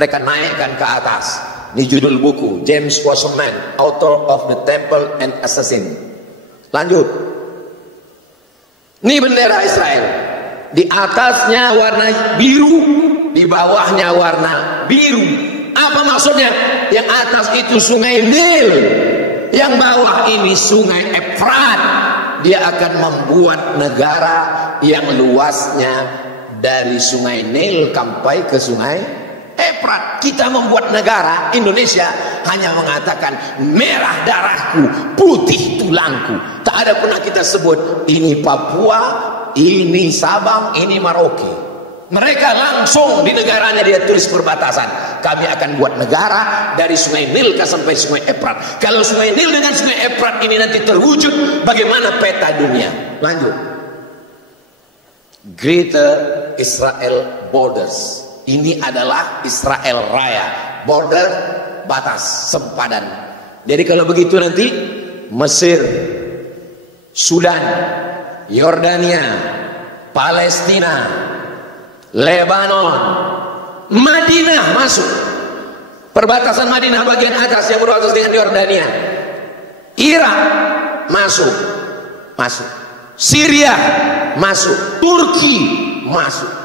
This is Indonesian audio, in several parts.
Mereka naikkan ke atas. Ini judul buku, James Wasserman, Author of the Temple and Assassin. Lanjut. Ini bendera Israel. Di atasnya warna biru, di bawahnya warna biru. Apa maksudnya? Yang atas itu sungai Nil, yang bawah ini sungai Efrat. Dia akan membuat negara yang luasnya dari sungai Nil sampai ke sungai Efrat. Kita membuat negara Indonesia hanya mengatakan merah darahku, putih tulangku. Tak ada pernah kita sebut ini Papua, ini Sabang, ini Merauke. Mereka langsung di negaranya dia tulis perbatasan. Kami akan buat negara dari sungai Nil sampai sungai Efrat. Kalau sungai Nil dengan sungai Efrat ini nanti terwujud, bagaimana peta dunia? Lanjut. Greater Israel Borders. Ini adalah Israel Raya, border, batas, sempadan. Jadi kalau begitu nanti Mesir, Sudan, Yordania, Palestina, Lebanon, Madinah masuk. Perbatasan Madinah bagian atas yang berbatasan dengan Yordania. Irak masuk. Syria masuk. Turki masuk.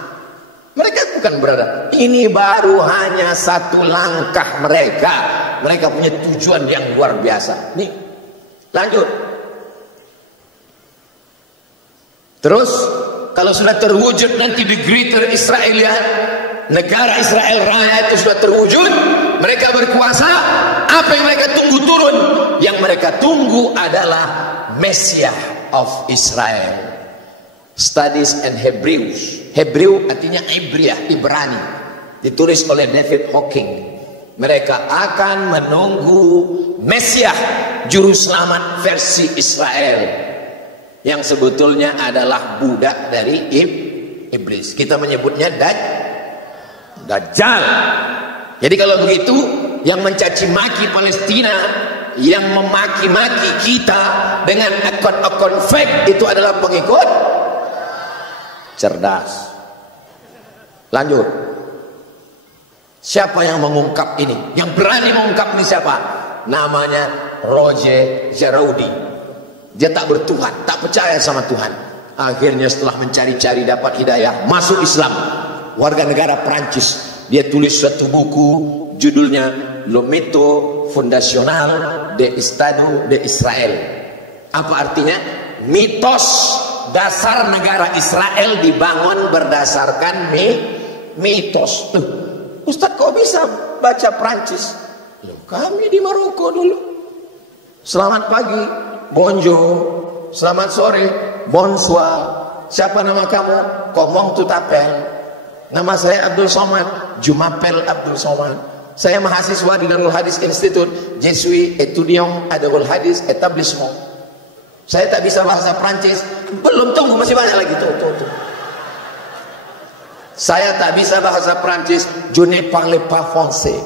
Mereka bukan berada. Ini baru hanya satu langkah mereka. Mereka punya tujuan yang luar biasa. Nih, lanjut. Terus, kalau sudah terwujud nanti di Greater Israelia, negara Israel Raya itu sudah terwujud, mereka berkuasa. Apa yang mereka tunggu turun? Yang mereka tunggu adalah Messiah of Israel. Studies and Hebrews. Hebrew artinya Ibrani. Ditulis oleh David Hawking. Mereka akan menunggu Mesias, juru selamat versi Israel, yang sebetulnya adalah budak dari iblis. Kita menyebutnya Dajjal. Jadi kalau begitu, yang mencaci maki Palestina, yang memaki-maki kita dengan akun-akun fake, itu adalah pengikut cerdas. Lanjut. Siapa yang mengungkap ini? Yang berani mengungkap ini siapa? Namanya Roger Jaraudi. Dia tak bertuhan, tak percaya sama Tuhan. Akhirnya setelah mencari-cari dapat hidayah, masuk Islam. Warga negara Prancis. Dia tulis suatu buku, judulnya Le Mito Fondational de Estado de Israel. Apa artinya? Mitos dasar negara Israel dibangun berdasarkan mitos. Tuh, Ustaz kok bisa baca Prancis? Loh, kami di Maroko dulu. Selamat pagi, bonjour. Selamat sore, bonsoir. Siapa nama kamu? Comment tu t'appelles? Nama saya Abdul Somad. Je m'appelle Abdul Somad. Saya mahasiswa di Darul Hadis Institute. Je suis étudiant à Darul Hadis Établissement. Saya tak bisa bahasa Prancis. Belum, tunggu, masih banyak lagi. Tuh. Saya tak bisa bahasa Prancis. Je ne parle pas français.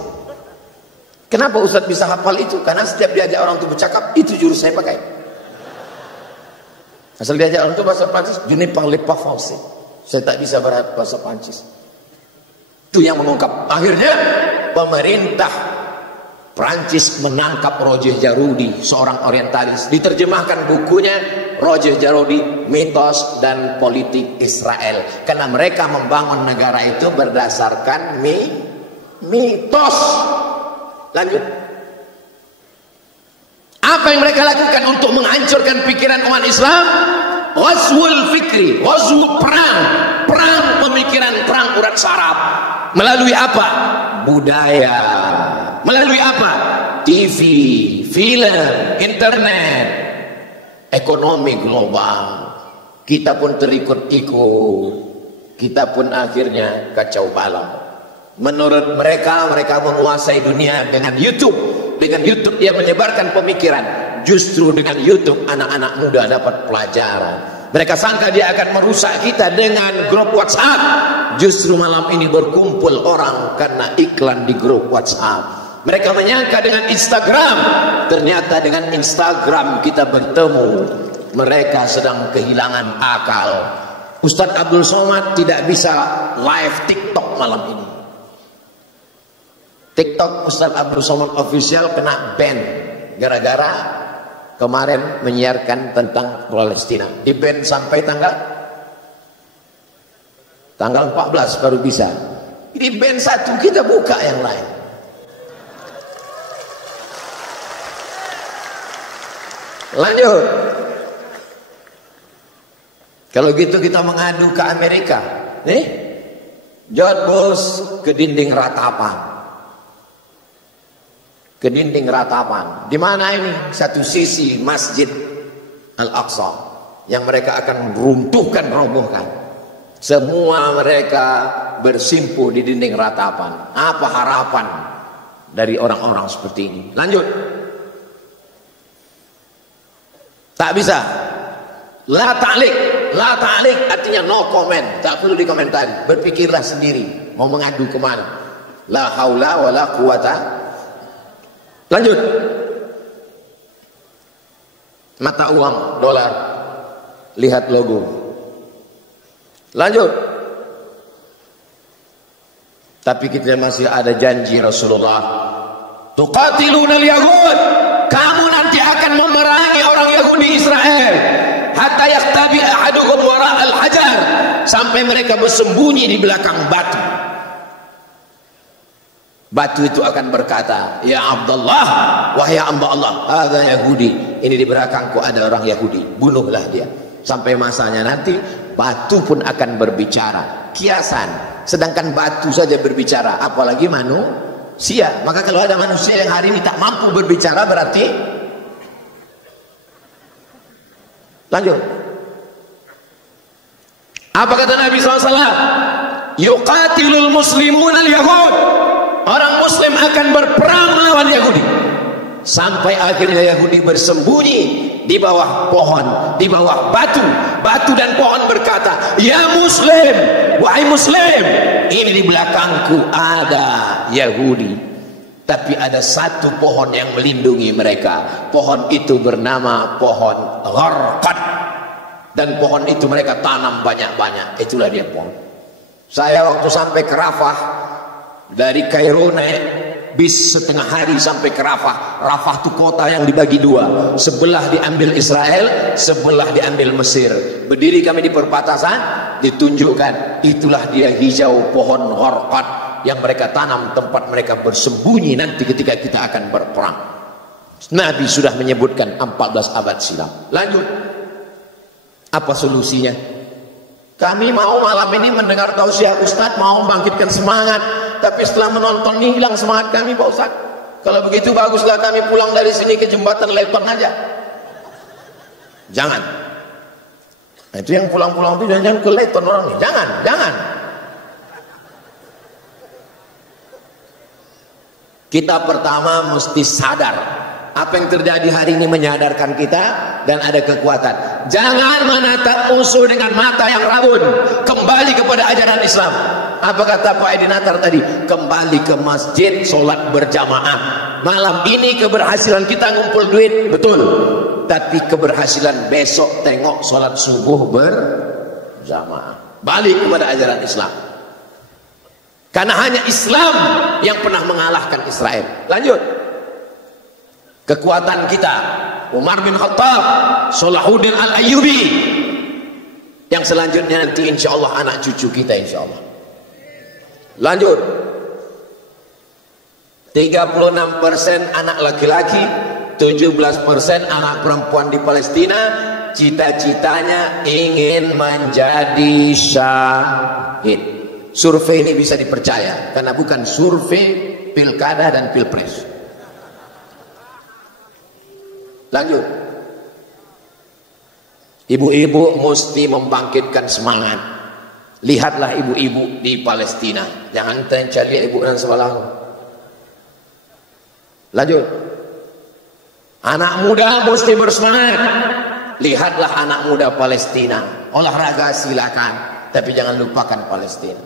Kenapa Ustaz bisa hafal itu? Karena setiap diajak orang itu bercakap, itu jurus saya pakai. Asal diajak orang itu bahasa Prancis, je ne parle pas français. Saya tak bisa bahasa Prancis. Itu yang mengungkap. Akhirnya pemerintah Prancis menangkap Roger Jaraudi, seorang orientalis. Diterjemahkan bukunya Roger Jaraudi, Mitos dan Politik Israel. Karena mereka membangun negara itu berdasarkan mitos. Lanjut. Apa yang mereka lakukan untuk menghancurkan pikiran umat Islam? Ghazwul fikri, ghazwul perang pemikiran, perang urat saraf. Melalui apa? Budaya. Melalui apa? TV, film, internet, ekonomi global. Kita pun terikut-ikut. Kita pun akhirnya kacau balau. Menurut mereka, mereka menguasai dunia dengan YouTube. Dengan YouTube dia menyebarkan pemikiran. Justru dengan YouTube anak-anak muda dapat pelajaran. Mereka sangka dia akan merusak kita dengan grup WhatsApp. Justru malam ini berkumpul orang karena iklan di grup WhatsApp. Mereka menyangka dengan Instagram. Ternyata dengan Instagram kita bertemu. Mereka sedang kehilangan akal. Ustadz Abdul Somad tidak bisa live TikTok malam ini. TikTok Ustaz Abdul Somad Official kena ban gara-gara kemarin menyiarkan tentang Palestina. Di ban sampai tanggal 14 baru bisa. Di ban satu, kita buka yang lain. Lanjut. Kalau gitu kita mengadu ke Amerika. Nih, George Bush ke dinding ratapan. Ke dinding ratapan. Di mana ini? Satu sisi Masjid Al-Aqsa yang mereka akan runtuhkan, robohkan. Semua mereka bersimpuh di dinding ratapan. Apa harapan dari orang-orang seperti ini? Lanjut. Tak bisa. La ta'liq. La ta'liq artinya no comment. Tak perlu dikomentari. Berpikirlah sendiri. Mau mengadu kemana? La haula wa la quwata. Lanjut. Mata uang dolar. Lihat logo. Lanjut. Tapi kita masih ada janji Rasulullah. Tuqatiluna al-yahud. Kamu nanti akan memerangi orang Yahudi Israel. Hatta yaktabi ahadukum wara al-hajar. Sampai mereka bersembunyi di belakang batu. Batu itu akan berkata, ya Abdullah, wahai hamba Allah, ada Yahudi, ini di belakangku ada orang Yahudi, bunuhlah dia. Sampai masanya nanti, batu pun akan berbicara. Kiasan, sedangkan batu saja berbicara, apalagi manusia. Maka kalau ada manusia yang hari ini tak mampu berbicara, berarti lanjut. Apa kata Nabi SAW? Yuqatilul muslimun al-yahud. Orang muslim akan berperang melawan Yahudi. Sampai akhirnya Yahudi bersembunyi di bawah pohon, di bawah batu. Batu dan pohon berkata, ya muslim, wahai muslim, ini di belakangku ada Yahudi. Tapi ada satu pohon yang melindungi mereka. Pohon itu bernama pohon Gharqad. Dan pohon itu mereka tanam banyak-banyak. Itulah dia pohon. Saya waktu sampai ke Rafah, dari Kairo naik bis setengah hari sampai ke Rafah. Rafah itu kota yang dibagi dua. Sebelah diambil Israel, sebelah diambil Mesir. Berdiri kami di perbatasan, ditunjukkan. Itulah dia hijau pohon Gharqad yang mereka tanam, tempat mereka bersembunyi nanti ketika kita akan berperang. Nabi sudah menyebutkan 14 abad silam. Lanjut. Apa solusinya? Kami mau malam ini mendengar tausiah Ustadz, mau membangkitkan semangat. Tapi setelah menonton ini hilang semangat kami Pak Ustadz. Kalau begitu baguslah kami pulang dari sini ke jembatan Leton aja. Jangan. Nah, itu yang pulang-pulang itu jangan ke Leton orang ini. Jangan. Kita pertama mesti sadar. Apa yang terjadi hari ini menyadarkan kita dan ada kekuatan. Jangan menatap musuh dengan mata yang rabun. Kembali kepada ajaran Islam. Apa kata Pak Edi Natar tadi? Kembali ke masjid, sholat berjamaah. Malam ini keberhasilan kita ngumpul duit, betul. Tapi keberhasilan besok tengok sholat subuh berjamaah. Balik kepada ajaran Islam. Karena hanya Islam yang pernah mengalahkan Israel. Lanjut. Kekuatan kita, Umar bin Khattab, Salahuddin Al-Ayyubi, yang selanjutnya nanti insya Allah anak cucu kita insya Allah. Lanjut. 36% anak laki-laki, 17% anak perempuan di Palestina, cita-citanya ingin menjadi syahid. Survei ini bisa dipercaya karena bukan survei pilkada dan pilpres. Lanjut. Ibu-ibu mesti membangkitkan semangat. Lihatlah ibu-ibu di Palestina. Jangan cari ibu dan sebelah. Lanjut. Anak muda mesti bersemangat. Lihatlah anak muda Palestina. Olahraga silakan, tapi jangan lupakan Palestina.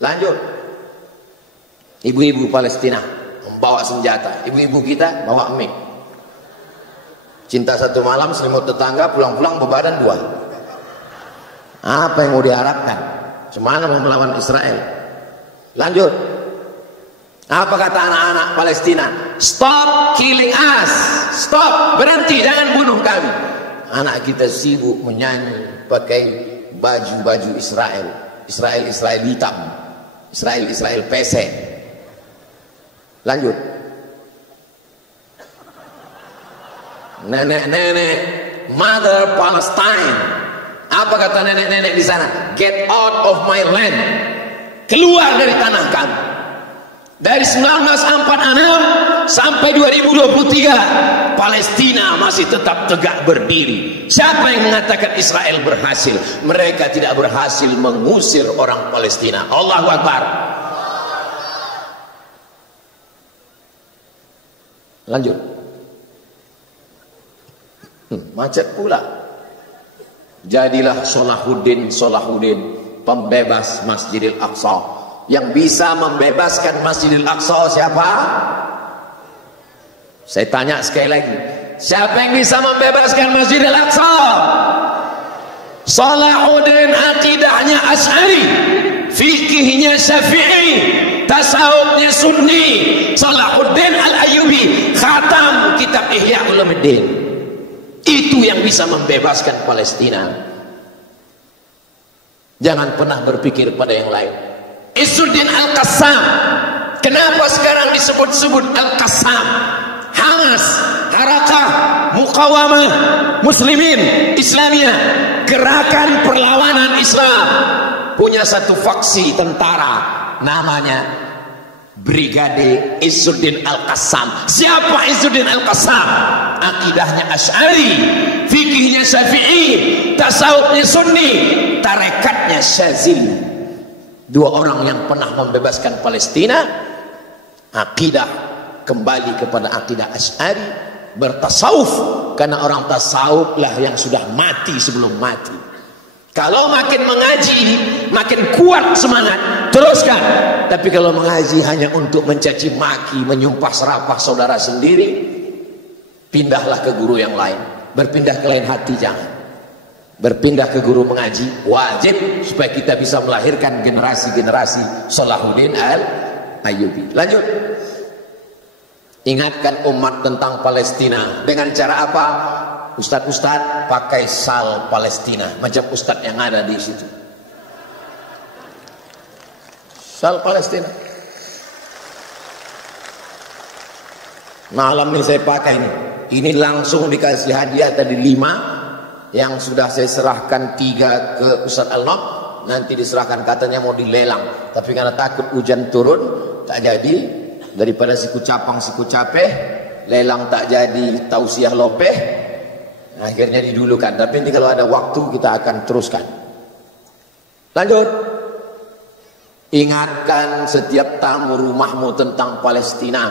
Lanjut. Ibu-ibu Palestina membawa senjata. Ibu-ibu kita bawa mic. Cinta satu malam, selimut tetangga, pulang-pulang bebadan dua. Apa yang mau diharapkan? Semana mau melawan Israel. Lanjut. Apa kata anak-anak Palestina? Stop killing us. Stop, berhenti, jangan bunuh kami. Anak kita sibuk menyanyi pakai baju-baju Israel. Israel hitam. Israel pesek. Lanjut. Nenek-nenek Mother Palestine. Apa kata nenek-nenek di sana? Get out of my land. Keluar dari tanah kami. Dari 1946 sampai 2023 Palestina masih tetap tegak berdiri. Siapa yang mengatakan Israel berhasil? Mereka tidak berhasil mengusir orang Palestina. Allahu Akbar. Lanjut. Macet pula. Jadilah Salahuddin pembebas Masjidil Aqsa. Yang bisa membebaskan Masjidil Aqsa siapa? Saya tanya sekali lagi, siapa yang bisa membebaskan Masjidil Aqsa? Salahuddin akidahnya Asy'ari, fikihnya Syafi'i, tasawufnya Sunni. Salahuddin Al-Ayyubi khatam kitab Ihya Ulumuddin. Itu yang bisa membebaskan Palestina. Jangan pernah berpikir pada yang lain. Izzuddin Al-Qassam, kenapa sekarang disebut-sebut Al-Qassam? Hamas, Harakah Muqawamah Muslimin Islamiyah, gerakan perlawanan Islam, punya satu faksi tentara namanya Brigade Izzuddin Al-Qassam. Siapa Izzuddin Al-Qassam? Akidahnya Asy'ari, fikihnya Syafi'i, tasawufnya Sunni, tarekatnya Syazili. Dua orang yang pernah membebaskan Palestina. Akidah kembali kepada akidah Asy'ari, bertasawuf, karena orang tasawuf lah yang sudah mati sebelum mati. Kalau makin mengaji makin kuat semangat, teruskan. Tapi kalau mengaji hanya untuk mencaci maki, menyumpah serapah saudara sendiri, pindahlah ke guru yang lain. Berpindah ke lain hati jangan. Berpindah ke guru mengaji wajib, supaya kita bisa melahirkan generasi-generasi Salahuddin Al-Ayyubi. Lanjut. Ingatkan umat tentang Palestina dengan cara apa? Ustadz pakai sal Palestina, macam ustadz yang ada di situ. Sal Palestina. Malam ini saya pakai ini. Ini langsung dikasih hadiah tadi 5. Yang sudah saya serahkan 3 ke Ustadz Al-Nob, nanti diserahkan, katanya mau dilelang, tapi karena takut hujan turun tak jadi. Daripada siku capang siku capeh, lelang tak jadi, tausiah lopeh, akhirnya didulukan. Tapi nanti kalau ada waktu kita akan teruskan. Lanjut. Ingatkan setiap tamu rumahmu tentang Palestina.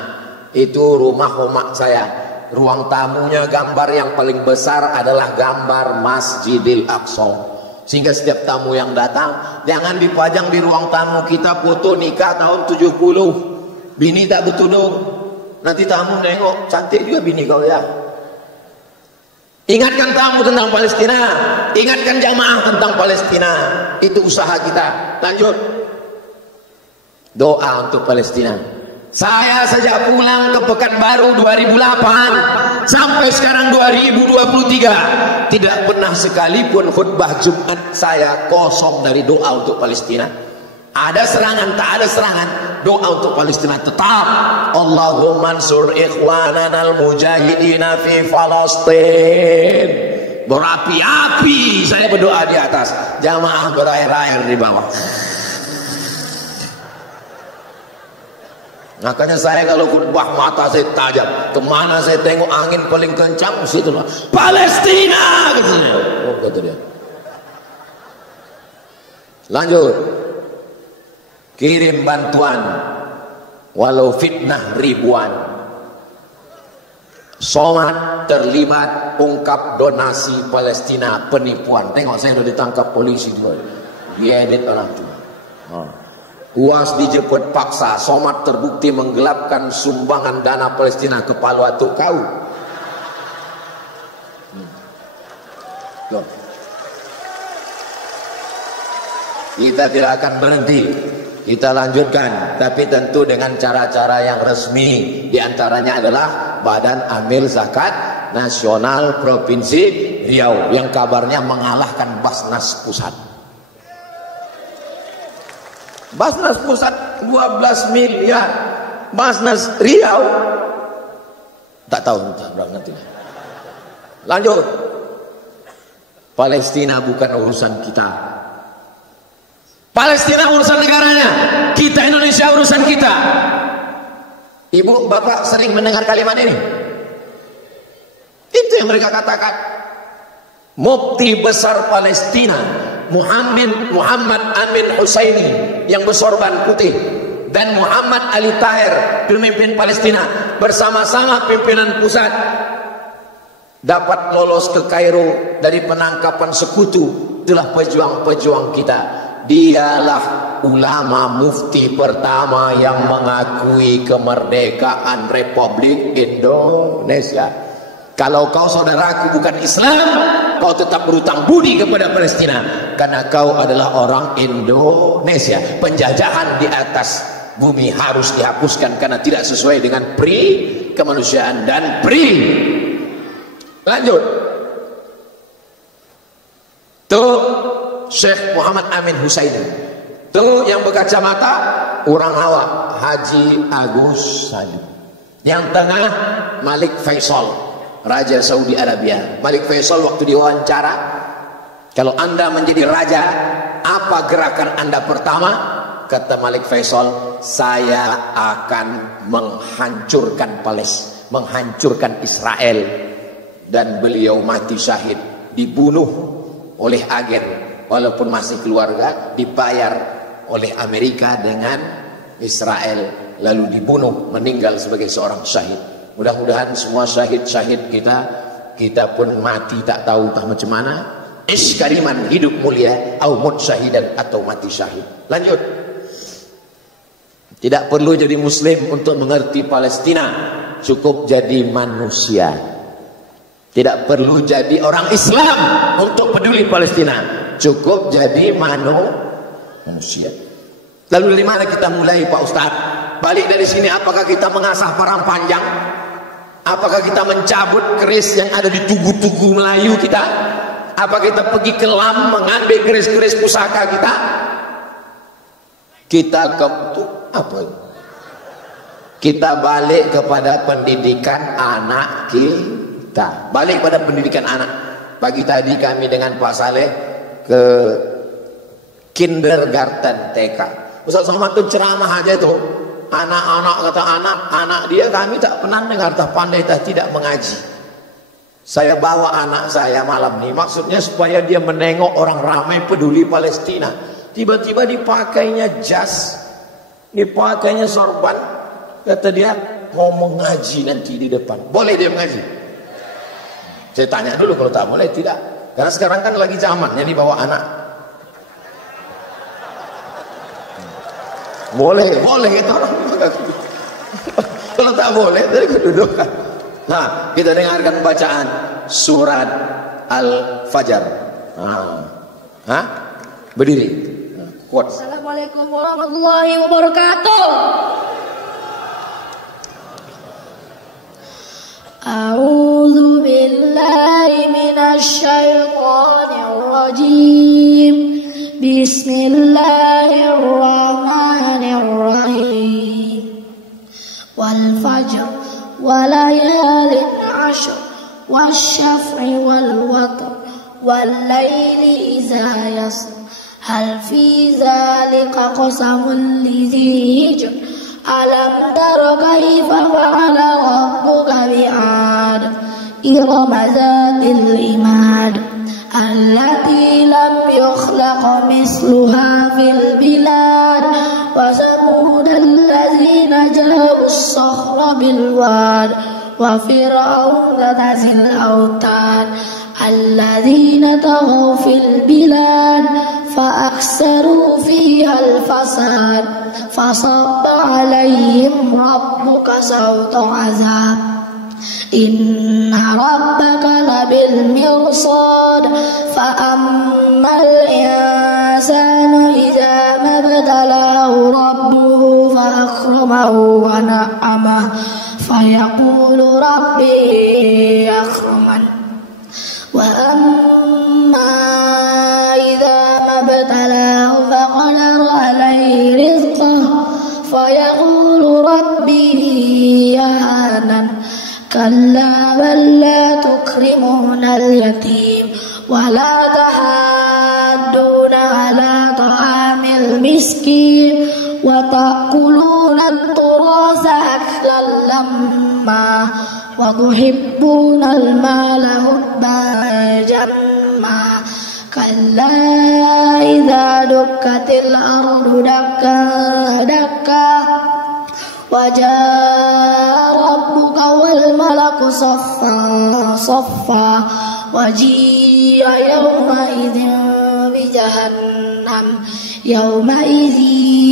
Itu rumah umat saya. Ruang tamunya gambar yang paling besar adalah gambar Masjidil Aqsa. Sehingga setiap tamu yang datang, jangan dipajang di ruang tamu kita foto nikah tahun 70. Bini tak bertudung. Nanti tamu nengok, cantik juga bini kau ya. Ingatkan tamu tentang Palestina. Ingatkan jamaah tentang Palestina. Itu usaha kita. Lanjut. Doa untuk Palestina. Saya sejak pulang ke Pekanbaru 2008 sampai sekarang 2023 tidak pernah sekalipun khutbah Jumat saya kosong dari doa untuk Palestina. Ada serangan, tak ada serangan, doa untuk Palestina tetap. Allahumma ansur ikhwanana al-mujahidina fi Palestin. Berapi-api saya berdoa di atas, jamaah berair-air di bawah. Makanya saya kalau khutbah mata saya tajam, kemana saya tengok angin paling kencang situ lah Palestina katanya. Oh, kata dia. Lanjut. Kirim bantuan walau fitnah ribuan. Somad terlibat ungkap donasi Palestina penipuan. Tengok saya sudah ditangkap polisi juga. Diedit orang itu. UAS dijemput paksa. Somad terbukti menggelapkan sumbangan dana Palestina ke Palu Atuk kau. Kita tidak akan berhenti. kita lanjutkan, tapi tentu dengan cara-cara yang resmi. Di antaranya adalah Badan Amil Zakat Nasional Provinsi Riau yang kabarnya mengalahkan Basnas Pusat. Basnas Pusat 12 miliar, Basnas Riau tak tahu berapa nanti. Lanjut. Palestina bukan urusan kita. Palestina urusan negaranya, kita Indonesia urusan kita. Ibu bapak sering mendengar kalimat ini. Itu yang mereka katakan. Mufti besar Palestina Muhammad Amin Husaini yang bersorban putih dan Muhammad Ali Tahir pemimpin Palestina bersama-sama pimpinan pusat dapat lolos ke Kairo dari penangkapan sekutu. Itulah pejuang-pejuang kita. Dialah ulama mufti pertama yang mengakui kemerdekaan Republik Indonesia. Kalau kau saudaraku bukan Islam, kau tetap berutang budi kepada Palestina karena kau adalah orang Indonesia. Penjajahan di atas bumi harus dihapuskan karena tidak sesuai dengan pri kemanusiaan dan pri. Lanjut. Tuh Syekh Muhammad Amin Husaini. Tuh yang berkacamata orang awam Haji Agus Said. Yang tengah Malik Faisal, Raja Saudi Arabia. Malik Faisal waktu diwawancara, kalau anda menjadi raja, apa gerakan anda pertama? Kata Malik Faisal, saya akan menghancurkan Palestina, menghancurkan Israel. Dan beliau mati syahid, dibunuh oleh agen. Walaupun masih keluarga, dibayar oleh Amerika dengan Israel, lalu dibunuh, meninggal sebagai seorang syahid. Mudah-mudahan semua syahid-syahid kita pun mati tak tahu entah macam mana. Ish kariman, hidup mulia, au mut syahidan, atau mati syahid. Lanjut. Tidak perlu jadi muslim untuk mengerti Palestina, cukup jadi manusia. Tidak perlu jadi orang Islam untuk peduli Palestina, cukup jadi manusia. Lalu dari mana kita mulai Pak Ustaz? Balik dari sini, apakah kita mengasah parang panjang? Apakah kita mencabut keris yang ada di tugu-tugu Melayu kita? Apa kita pergi ke Lam mengambil keris-keris pusaka kita? Kita apa? Kita balik kepada pendidikan anak kita. Balik pada pendidikan anak. Pagi tadi kami dengan Pak Saleh ke kindergarten TK. Ustaz Somad itu ceramah aja tuh. Anak-anak kata anak dia kami tak pernah dengar, tak pandai, tak tidak mengaji. Saya bawa anak saya malam nih, maksudnya supaya dia menengok orang ramai peduli Palestina. Tiba-tiba dipakainya jas, dipakainya sorban. Kata dia mau mengaji nanti di depan. Boleh dia mengaji? Saya tanya dulu, kalau tak boleh tidak. Karena sekarang kan lagi zamannya dibawa anak. Boleh itu orang. Kalau tak boleh dari kedudukan. Nah, kita dengarkan bacaan surat Al-Fajr. Berdiri. Kuat. Assalamualaikum warahmatullahi wabarakatuh. A'udzu billahi minasy syaithanir rajim. Bismillahirrahmanirrahim. Wal fajr wa layalin 'ashr wasyaf'i wal watr wal laili idza yasr hal fi dzalika qasamul lidzi hijr alam tara kaifa fa'ala rabbuka bi'ad irama dzatil imad allati lam yukhlaq misluha fil bilad wa samud allazina jabu as-sakhra bil wad wa fir'auna dhil autad allazina taghaw fil bilad fa aktsaru fiha al fasad fasabba alaihim rabbuka sawta azab inna rabbaka labil mirsad fa ammal insanu idza ma ابتلاه ربه فأكرمه ونعمه فيقول ربي أكرمن وأما إذا ما ابتلاه فقدر عليه رزقه فيقول ربي أهانن كلا بل لا تكرمون اليتيم ولا تحاضون على طعام المسكين وتأكلون التراث أكلا لما وتحبون المال حبا جما كلا إذا دكت الأرض دكا دكا وجاء ربك والملك صفا صفا وجيء يومئذ بجهنم يومئذ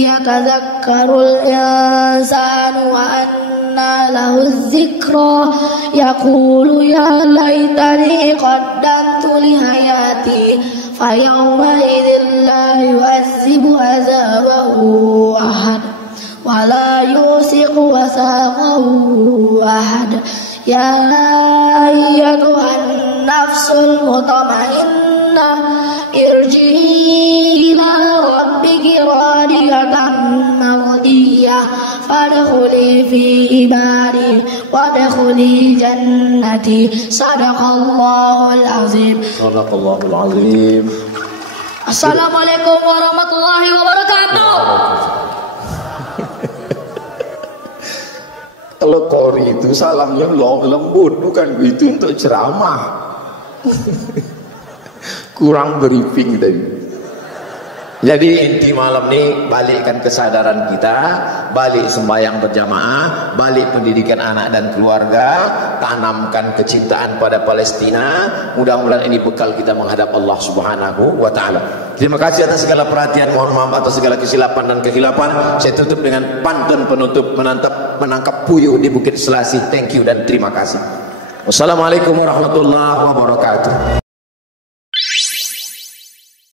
يتذكر الإنسان وأنى له الذكرى يقول يا ليتني قدمت لحياتي فيومئذ لا يعذب عذابه أحد ولا يوثق وثاقه أحد يا أيتها النفس المطمئنة ارجعي إلى ربك راضية مرضية فادخلي في عبادي وادخلي جنتي صدق الله العظيم. صدق الله العظيم. Assalamualaikum warahmatullahi wabarakatuh. Kalau qori itu salamnya lembut, bukan begitu untuk ceramah. Kurang briefing tadi. Jadi inti malam ini balikkan kesadaran kita, balik sembahyang berjamaah, balik pendidikan anak dan keluarga, tanamkan kecintaan pada Palestina. Mudah-mudahan ini bekal kita menghadap Allah Subhanahu wa taala. Terima kasih atas segala perhatian, mohon maaf atas segala kesilapan dan kehilapan. Saya tutup dengan pantun penutup menangkap puyuh di Bukit Selasih. Thank you dan terima kasih. Wassalamualaikum warahmatullahi wabarakatuh.